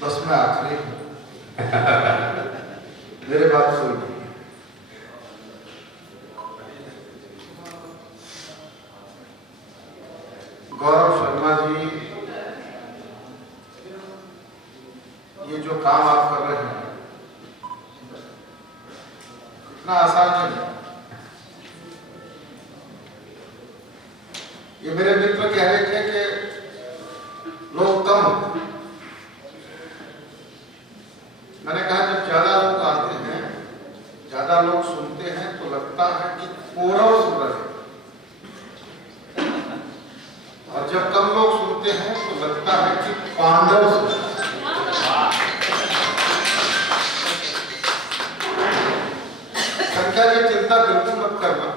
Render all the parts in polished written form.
बस मैं आखिरी मेरे बात सुन। गौरव शर्मा जी, ये जो काम आप कर रहे हैं इतना आसान नहीं। ये मेरे मित्र कह रहे थे कि लोग कम, मैंने कहा जब ज्यादा लोग आते हैं, ज्यादा लोग सुनते हैं तो लगता है कि कौरव सुन रहे हैं, और जब कम लोग सुनते हैं तो लगता है कि पांडव सुन रहे हैं। संख्या की चिंता बिल्कुल मत करना।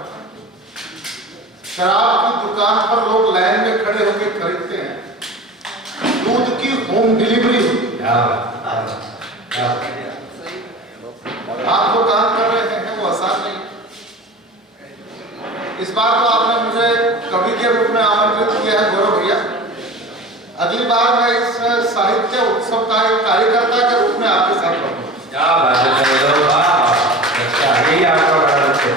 शराब की दुकान पर लोग लाइन में खड़े होकर खरीदते हैं, दूध की होम डिलीवरी आप जो काम कर रहे हैं वो आसान नहीं। इस बार तो आपने मुझे कवि के रूप में आमंत्रित किया है गौरव भैया, अगली बार मैं इस साहित्य उत्सव का एक कार्यकर्ता के रूप में आपके साथ रहूंगा। क्या बात है, यही आपका बड़ा लक्ष्य है।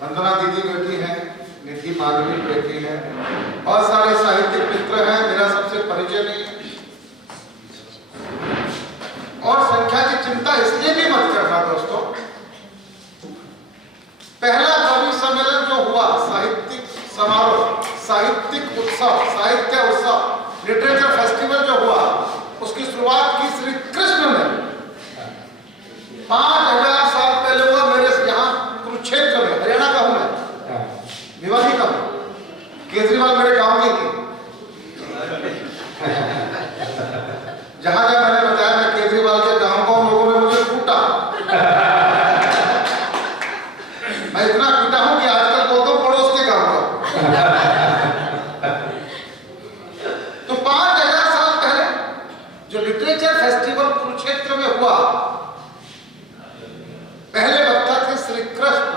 वंदना दीदी बैठी हैं, निधि माधवी बैठी हैं, बहुत सारे साहित्यिक मित्र हैं, मेरा सबसे परिचय नहीं है। और संख्या की चिंता इसलिए भी मत करना दोस्तों, पहला कवि सम्मेलन जो हुआ, साहित्यिक समारोह, साहित्यिक उत्सव, साहित्य उत्सव, लिटरेचर फेस्टिवल जो हुआ, उसकी शुरुआत की श्री कृष्ण ने 5000 साल पहले हुआ मेरे यहाँ कुरुक्षेत्र में। हरियाणा का हूं मैं, भिवानी का हूं, केजरीवाल मेरे गांव के थी। जहां जहां मैंने बताया मैं केजरीवाल के गांव का हूं, लोगों ने मुझे कूटा। मैं इतना कूटा हूं कि आजकल बोलता हूं पड़ोस के गांव का। तो 5000 साल पहले जो लिटरेचर फेस्टिवल कुरुक्षेत्र में हुआ, पहले वक्ता थे श्री कृष्ण।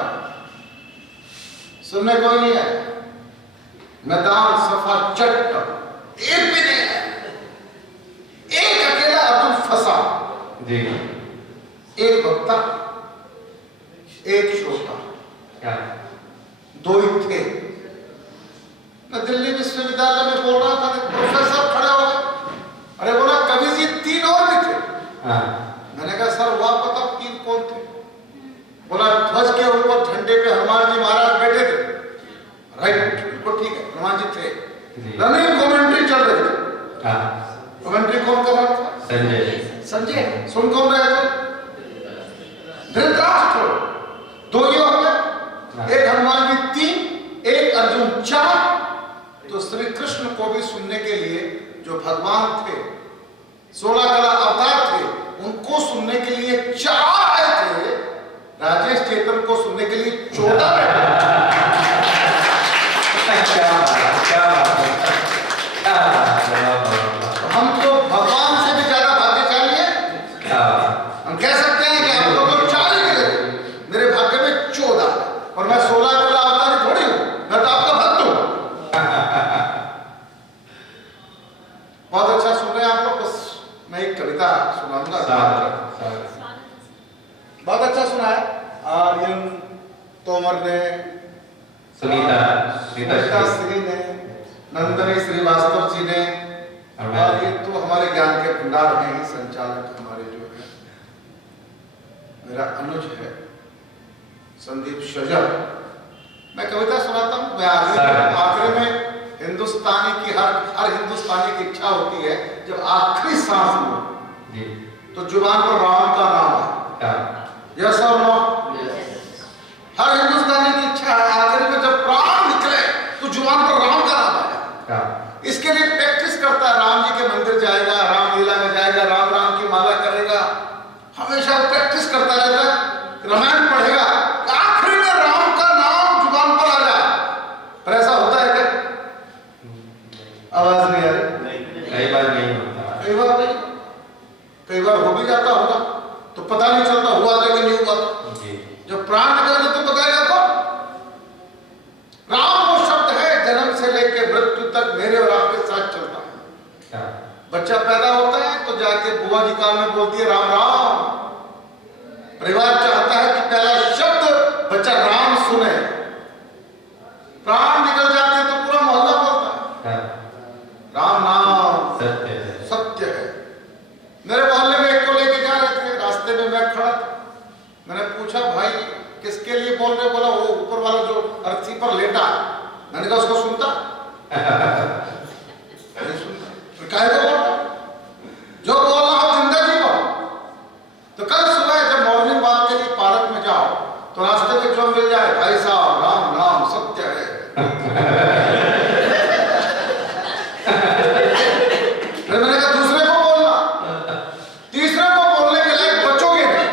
सुनने कोई नहीं है, मैदान सफा चट्ट, एक भी नहीं है, एक अकेला अर्जुन फंसा जी। एक वक्ता, एक श्रोता, क्या दो ही थे। मैं दिल्ली विश्वविद्यालय में बोल रहा था, प्रोफेसर खड़े हो गए, अरे बोला कवि जी 3 और भी थे। मैंने कहा सर वह बताओ 3 कौन थे? बोला ध्वज के ऊपर झंडे पे हनुमान जी महाराज बैठे थे। राइट, बिल्कुल ठीक है, हनुमान जी थे। रनिंग कमेंट्री चल रही थी। कमेंट्री कौन कर रहा था? संजय। सुन कौन रहे थे? धृतराष्ट्र। 2 ही हो गए, एक हनुमान जी 3, एक अर्जुन 4। तो श्री कृष्ण को भी सुनने के लिए जो भगवान थे, 16 कला अवतार थे, उनको सुनने के लिए 4 आए थे। राजेश चेतन को सुनने के लिए 14 हम तो भगवान से भी ज्यादा भाग्यशाली हैं। हम कह सकते हैं कि आपको तो 4 ही मिले, मेरे भाग्य में 14, और मैं 16 कला अवतार थोड़ी हूं, मैं तो आपका भक्त हूं। बहुत अच्छा सुन रहे हैं आप लोग। बस मैं एक कविता सुनाऊंगा। बहुत अच्छा सुना है। आर्यन तोमर ने, सुनीता श्री ने, नंदनी श्रीवास्तव जी ने, और ये तो हमारे ज्ञान के भंडार हैं ही, संचालक हमारे जो है, मेरा अनुज है संदीप शजर। मैं कविता सुनाता हूँ। मैं आखिरी में हिंदुस्तानी की हर हिंदुस्तानी की इच्छा होती है जब आखिरी सांस लो तो जुबान पर राम का नाम है। यस और नो? हर हिंदुस्तानी की इच्छा है आखिरी में जब प्राण निकले तो जुबान पर राम का नाम आए। इसके लिए प्रैक्टिस करता है, राम जी के मंदिर जाएगा, रामलीला में जाएगा, राम राम की माला करेगा, हमेशा प्रैक्टिस करता रहता है, रामायण पढ़ेगा, आखिरी में राम का नाम जुबान पर आ जाए। पर ऐसा होता है क्या? आवाज नहीं आ रही? कई बार नहीं होता, कई बार हो भी जाता होगा तो पता नहीं चलता हुआ था कि नहीं हुआ था। बच्चा पैदा होता है तो जाके बुआ जी कान में बोलती है राम राम। परिवार चाहता है कि पहला शब्द बच्चा राम सुने। प्राण निकल जाते हैं तो पूरा मोहल्ला बोलता है राम नाम सत्य है। मेरे मोहल्ले में एक को लेके जा रहे थे, रास्ते में मैं खड़ा था। मैंने पूछा भाई किसके लिए बोल रहे? बोला वो ऊपर वाला जो अर्थी पर लेटा है। मैंने कहा उसको सुनता? नहीं सुनता। फिर काहे को बोल रहा? जो बोल रहा हो जिंदगी को। तो कल सुबह जब मॉर्निंग वॉक के लिए पार्क में जाओ तो रास्ते में जो मिल जाए भाई साहब राम नाम सत्य है। फिर मैंने कहा दूसरे को बोलना, तीसरे को बोलने के लायक बचोगे नहीं।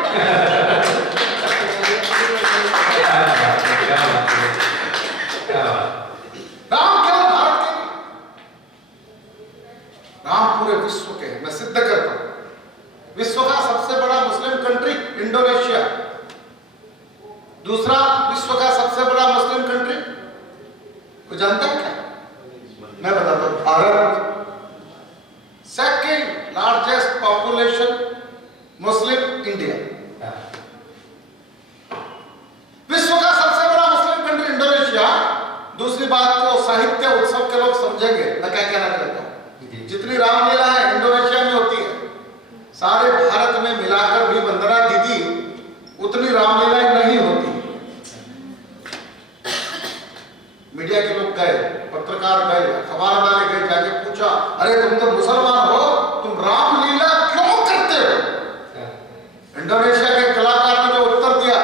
राम केवल भारत के नहीं, राम पूरे विश्व के हैं। मैं सिद्ध करता हूं विश्व का सबसे बड़ा मुस्लिम कंट्री इंडोनेशिया, दूसरा विश्व का सबसे बड़ा मुस्लिम कंट्री कोई जानता है क्या? मैं बताता हूं भारत। सेकंड लार्जेस्ट पॉपुलेशन मुस्लिम इंडिया। विश्व का सबसे बड़ा मुस्लिम कंट्री इंडोनेशिया। दूसरी बात को साहित्य उत्सव के लोग समझेंगे मैं क्या कहना चाहता हूं। जितनी रामलीला है इंडोनेशिया में होती है, सारे भारत में मिलाकर भी वंदना दीदी उतनी रामलीलाएं नहीं होती। मीडिया के लोग गए, पत्रकार गए, अखबार वाले गए, जाके पूछा अरे तुम तो मुसलमान हो, तुम रामलीला क्यों करते हो? इंडोनेशिया के कलाकार ने जो उत्तर दिया,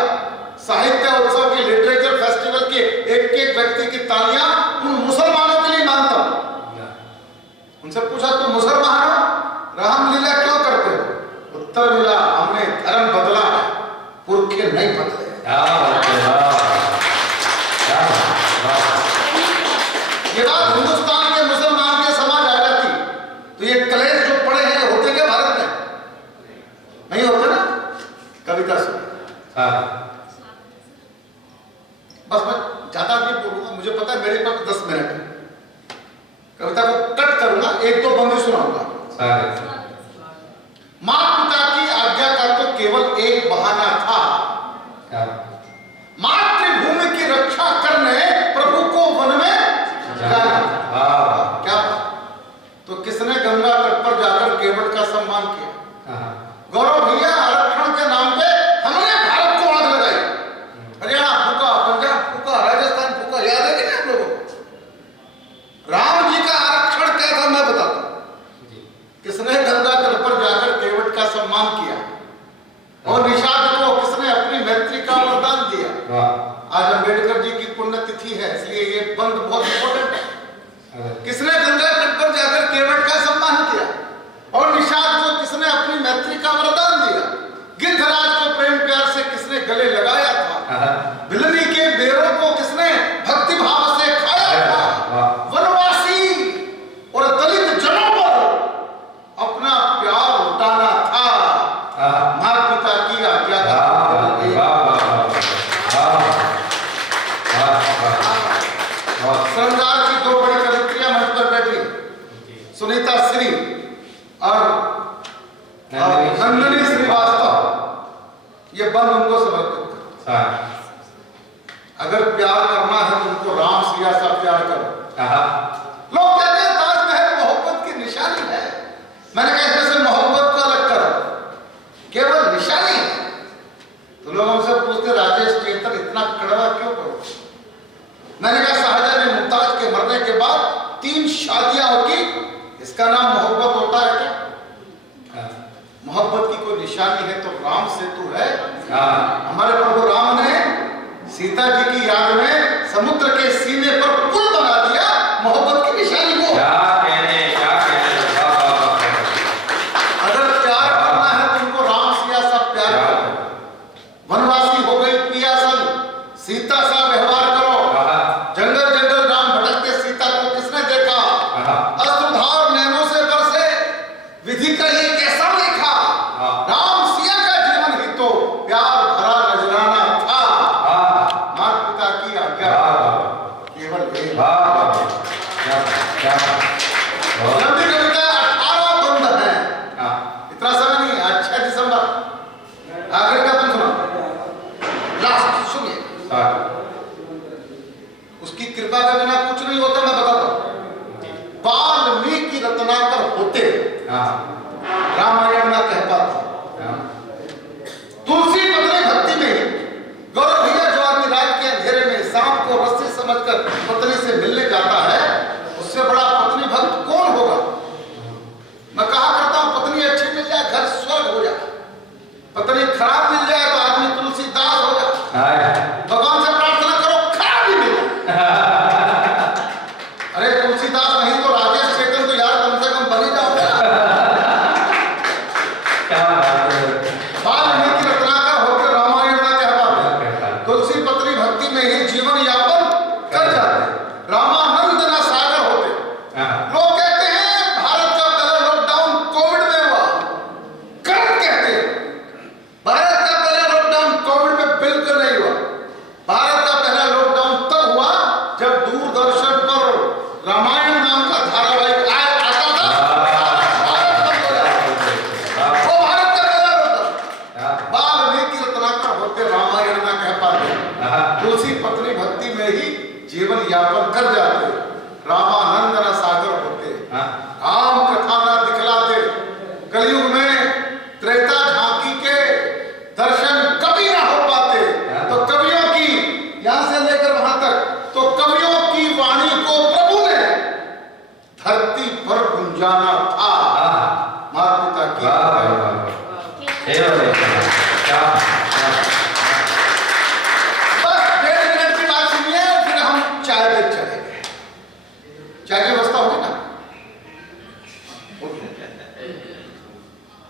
साहित्य उत्सव की लिटरेचर फेस्टिवल के एक एक व्यक्ति की तालियां उन मुसलमानों के लिए मानता हूं। उनसे पूछा तुम मुसलमान हो, रामलीला क्यों करते हो? उत्तर मिला हमने धर्म बदला है, पुरखे नहीं बदले। ये बात हिंदुस्तान के मुसलमान के समाज आ जाती तो ये कलेश जो पड़े हैं होते क्या भारत में? नहीं होते ना। कविता सुन बस मैं ज्यादा नहीं बोलूंगा, मुझे पता है मेरे पास 10 मिनट है। कविता को कट करूंगा, एक दो बंदी सुनाऊंगा। माता पिता की आज्ञा का तो केवल एक बहाना था, मातृभूमि की रक्षा करने प्रभु को वन में जाना। क्या तो किसने गंगा तट पर जाकर केवट का सम्मान किया? गौरव भैया आरक्षण के नाम पे हमने भारत को आग लगाई। हरियाणा फूका, पंजाब फूका, राजस्थान फूका, याद है कि नहीं आप लोगों को? राम जी का आरक्षण क्या था मैं बताता हूं। किसने गंगा तट पर जाकर केवट का सम्मान किया और निषाद को किसने अपनी मैत्री का वरदान दिया? आज अम्बेडकर जी की पुण्यतिथि है इसलिए ये बंद बहुत इंपॉर्टेंट है। किसने गंगा तट पर जाकर केवट का सम्मान किया और निषाद को किसने अपनी मैत्री का वरदान दिया? गिद्धराज को प्रेम प्यार से किसने गले लगाया था? भिलनी के बेरों को किसने भक्ति भाव से खाया था? वनवासी और दलित जनों पर अपना प्यार उठाना था। माता पिता की आज्ञा का श्रृंगार की दो बड़ी कवित्रियां मंच पर बैठी, सुनीता श्री और नंदिनी श्रीवास्तव। ये बंद उनको समर्पित कर। अगर प्यार करना है तो उनको राम सिया सा प्यार करो। लोग कहते हैं ताजमहल मोहब्बत की निशानी है। मैंने कहा इसमें से मोहब्बत को अलग करो, केवल निशानी है। तो लोग हमसे पूछते राजेश चेतन इतना कड़वा क्यों करो? मैंने कहा शाहजहां ने मुमताज के मरने के बाद 3 शादियां होगी, इसका नाम मोहब्बत होता है क्या? मोहब्बत की कोई निशानी है तो राम सेतु है। हमारे प्रभु राम ने सीता जी की याद में समुद्र के सीने पर पुल बना दिया, मोहब्बत की निशानी को। अगर प्यार करना है तो उनको राम सिया सा प्यार करो। वनवासी हो गई पियासन, सीता सा व्यवहार करो। जंगल जंगल राम भटकते सीता को किसने देखा? अश्रुधार नैनों से बरसे विधि का ये कैसा लेखा? राम सिया का जीवन ही तो प्यार भरा नजराना था। माता पिता की आज्ञा केवल एक। कह पाते। तुलसी पत्नी भक्ति में ही गौरव भैया, जो आदमी रात के अंधेरे में सांप को रस्सी समझकर पत्नी से मिलने जाता है, उससे बड़ा पत्नी भक्त कौन होगा। मैं कहा करता हूं, पत्नी अच्छी मिल जाए घर स्वर्ग हो जाए, पत्नी खराब मिल जाए तो आदमी तुलसीदास हो जाए। भगवान से प्रार्थना करो खराब ही मिले। अरे तुलसीदास नहीं तो राजेश चेतन तो यार कम से कम बन ही जाओगे। वाल्मीकि रत्नाकर होकर रामायण में कह पाते, तुलसी पत्नी भक्ति में ही जीवन यापन कर जाते, रामानंद ना सागर होते। लोग कहते हैं भारत का पहला लॉकडाउन कोविड में हुआ, गलत कहते हैं। भारत का पहला लॉकडाउन कोविड में बिल्कुल नहीं हुआ। भारत का पहला लॉकडाउन तब हुआ जब दूरदर्शन पर रामायण नाम का धारावाहिक आता था। वो भारत का पहला लॉकडाउन। वाल्मीकि रत्नाकर होते रामायण ना कह पाते, तुलसी पत्नी भक्ति में ही जीवन यापन कर जाते, रामानंद ना सागर होते, राम कथा ना दिखलाते। कलयुग में त्रेता झांकी के दर्शन कभी ना हो पाते, तो कवियों की यहां से लेकर वहां तक, तो कवियों की वाणी को प्रभु ने धरती पर गुंजाना था। माता पिता की बस 1.5 मिनट की बात सुनिए, फिर हम चाय पे चलेंगे। चाय की व्यवस्था होगी ना?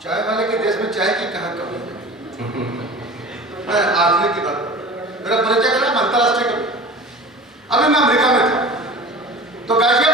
चाय वाले के देश में चाय की कहां कमी है। मैं आखिरी की बात, मेरा परिचय करा अंतरराष्ट्रीय कवि। अभी मैं अमेरिका में था, तो गाजिया